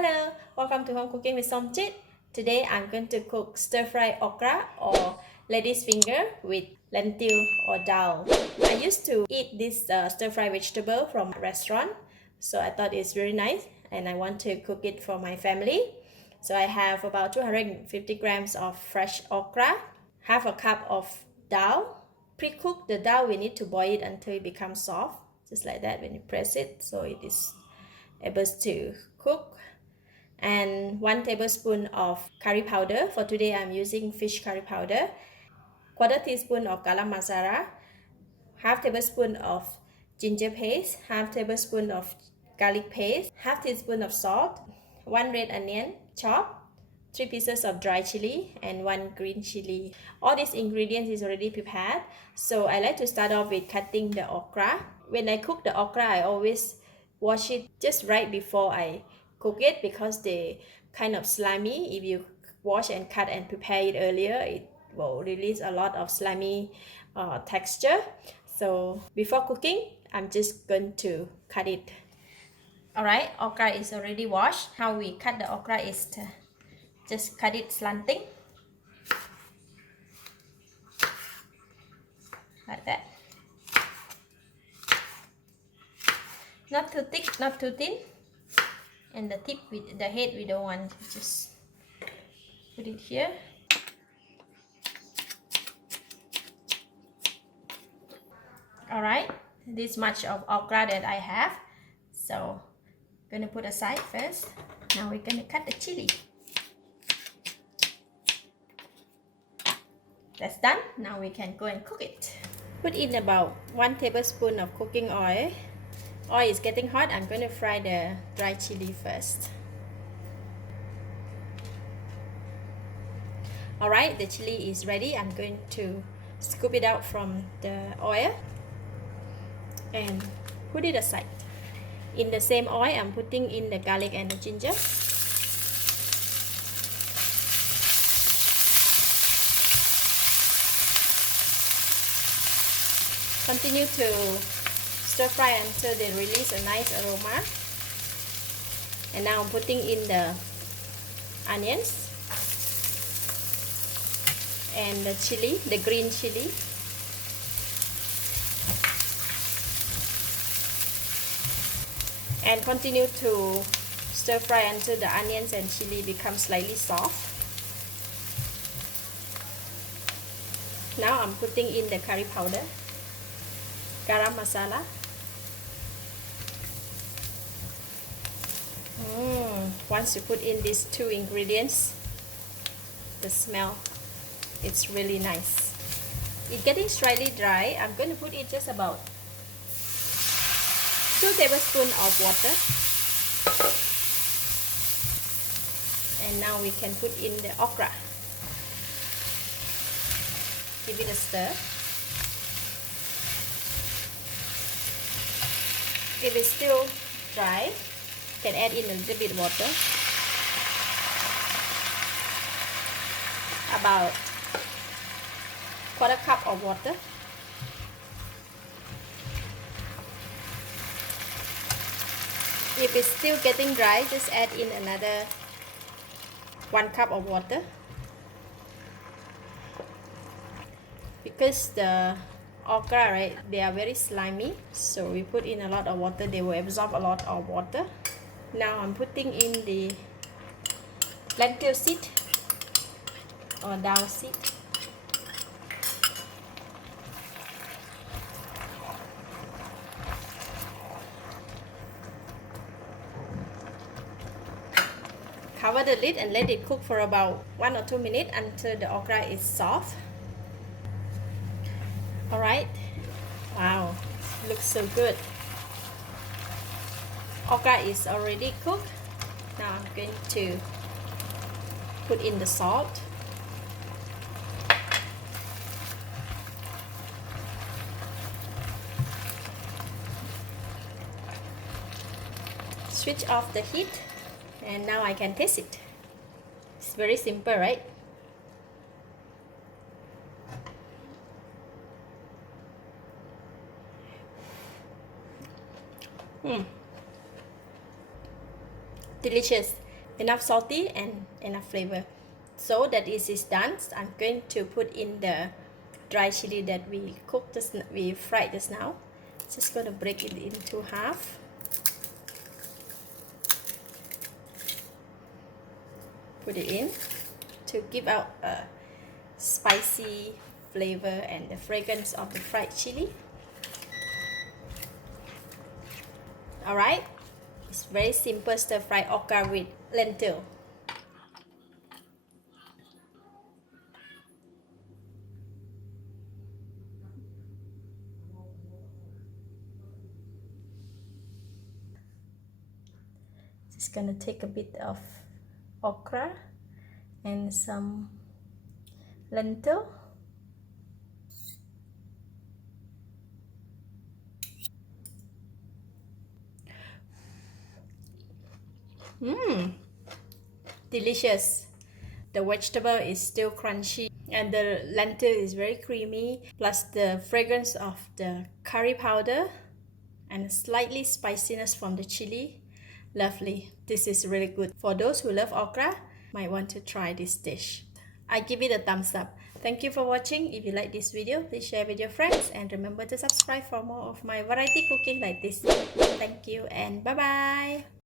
Hello, welcome to Home Cooking with Somjit. Today I'm going to cook stir-fry okra or lady's finger with lentil or dal. I used to eat this stir-fry vegetable from a restaurant, so I thought it's very nice and I want to cook it for my family. So I have about 250 grams of fresh okra, half a cup of dal. Pre-cook the dal, we need to boil it until it becomes soft, just like that when you press it, so it is able to cook. And 1 tablespoon of curry powder. For today I'm using fish curry powder, quarter teaspoon of garam masala, half tablespoon of ginger paste, half tablespoon of garlic paste, half teaspoon of salt, 1 red onion chopped, 3 pieces of dry chili and 1 green chili. All these ingredients is already prepared, so I like to start off with cutting the okra. When I cook the okra, I always wash it just right before I cook it because they kind of slimy. If you wash and cut and prepare it earlier, it will release a lot of slimy texture. So before cooking, I'm just going to cut it. Alright, okra is already washed. How we cut the okra is to just cut it slanting like that. Not too thick, not too thin. And the tip with the head we don't want, just put it here. Alright, this much of okra that I have, so I'm gonna put aside first. Now we're gonna cut the chili. That's done. Now we can go and cook it. Put in about 1 tablespoon of cooking oil. Oil is getting hot. I'm going to fry the dry chili first. Alright, the chili is ready. I'm going to scoop it out from the oil and put it aside. In the same oil, I'm putting in the garlic and the ginger. Continue to stir fry until they release a nice aroma. And now I'm putting in the onions and the chili, the green chili. And continue to stir fry until the onions and chili become slightly soft. Now I'm putting in the curry powder, garam masala. Once you put in these 2 ingredients, the smell, it's really nice. It's getting slightly dry. I'm going to put in just about 2 tablespoons of water. And now we can put in the okra. Give it a stir. If it's still dry, you can add in a little bit of water. About quarter cup of water. If it's still getting dry, just add in another 1 cup of water. Because the okra, right, they are very slimy, so we put in a lot of water, they will absorb a lot of water. Now I'm putting in the lentil seed or dal seed. Cover the lid and let it cook for about 1 or 2 minutes until the okra is soft. Alright, wow, looks so good. Okra is already cooked. Now I'm going to put in the salt. Switch off the heat and now I can taste it. It's very simple, right? Delicious. enough salty and enough flavor. So that this is done, I'm going to put in the dry chili that we fried just now. Just gonna break it into half. Put it in to give out a spicy flavor and the fragrance of the fried chili. Alright, it's very simple stir fry okra with lentil. Just gonna take a bit of okra and some lentil. Delicious. The vegetable is still crunchy and the lentil is very creamy, plus the fragrance of the curry powder and slightly spiciness from the chili. Lovely. This is really good. For those who love okra, might want to try this dish. I give it a thumbs up. Thank you for watching. If you like this video, please share with your friends and remember to subscribe for more of my variety cooking like this. Thank you and bye bye.